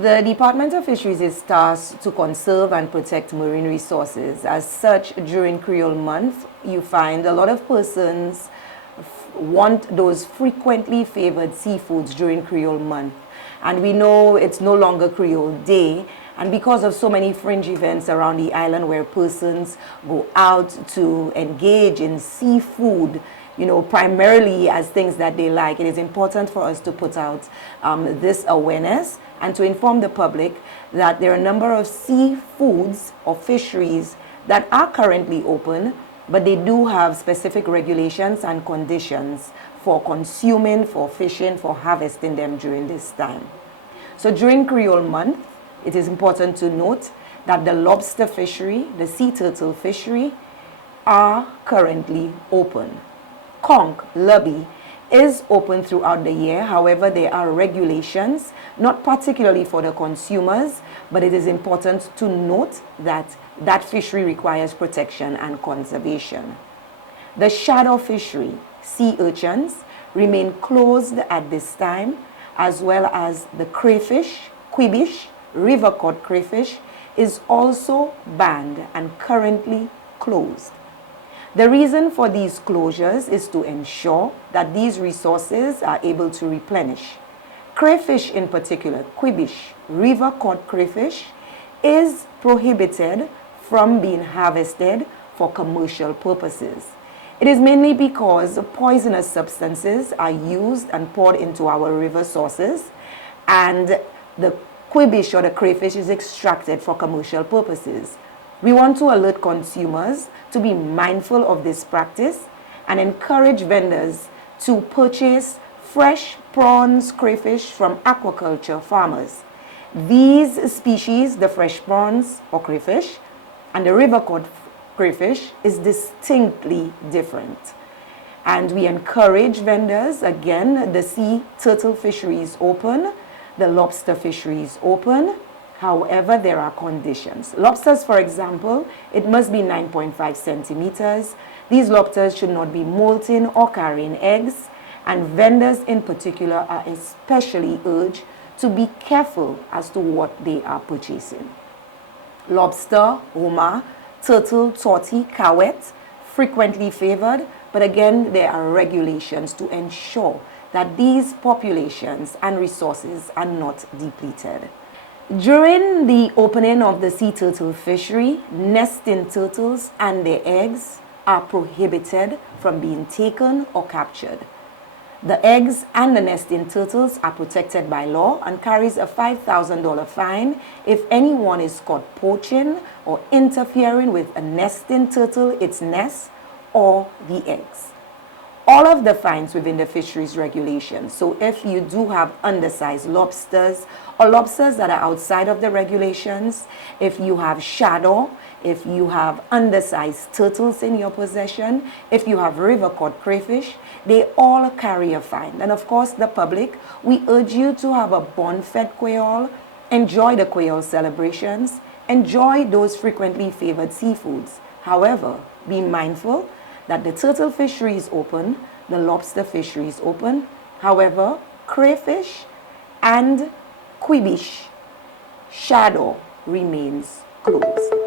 The Department of Fisheries is tasked to conserve and protect marine resources. As such, during Creole Month, you find a lot of persons want those frequently favored seafoods during Creole Month. And we know it's no longer Creole Day, and because of so many fringe events around the island where persons go out to engage in seafood, you know, primarily as things that they like, it is important for us to put out this awareness and to inform the public that there are a number of seafoods or fisheries that are currently open, but they do have specific regulations and conditions for consuming, for fishing, for harvesting them during this time. So during Creole Month, it is important to note that the lobster fishery, the sea turtle fishery, are currently open. Conch, lubby, is open throughout the year. However, there are regulations, not particularly for the consumers, but it is important to note that that fishery requires protection and conservation. The shadow fishery, sea urchins, remain closed at this time, as well as the crayfish, quibish, river cod crayfish, is also banned and currently closed. The reason for these closures is to ensure that these resources are able to replenish. Crayfish in particular, quibish, river cod crayfish, is prohibited from being harvested for commercial purposes. It is mainly because poisonous substances are used and poured into our river sources, and the quibish or the crayfish is extracted for commercial purposes. We want to alert consumers to be mindful of this practice and encourage vendors to purchase fresh prawns, crayfish from aquaculture farmers. These species, the fresh prawns or crayfish and the river cod crayfish, is distinctly different. And we encourage vendors, again, the sea turtle fishery is open, the lobster fishery is open. However, there are conditions. Lobsters, for example, it must be 9.5 centimeters. These lobsters should not be molting or carrying eggs, and vendors in particular are especially urged to be careful as to what they are purchasing. Lobster, homar, turtle, tortie, cowet, frequently favored, but again, there are regulations to ensure that these populations and resources are not depleted. During the opening of the sea turtle fishery, nesting turtles and their eggs are prohibited from being taken or captured. The eggs and the nesting turtles are protected by law and carries a $5,000 fine if anyone is caught poaching or interfering with a nesting turtle, its nest, or the eggs. All of the fines within the fisheries regulations. So if you do have undersized lobsters or lobsters that are outside of the regulations, if you have shadow, if you have undersized turtles in your possession, if you have river cod crayfish, they all carry a fine. And of course, the public, we urge you to have a bon-fed Kwéyòl, enjoy the Kwéyòl celebrations, enjoy those frequently favored seafoods. However, be mindful that the turtle fishery is open, the lobster fishery is open. However, crayfish and quibish, shadow, remains closed.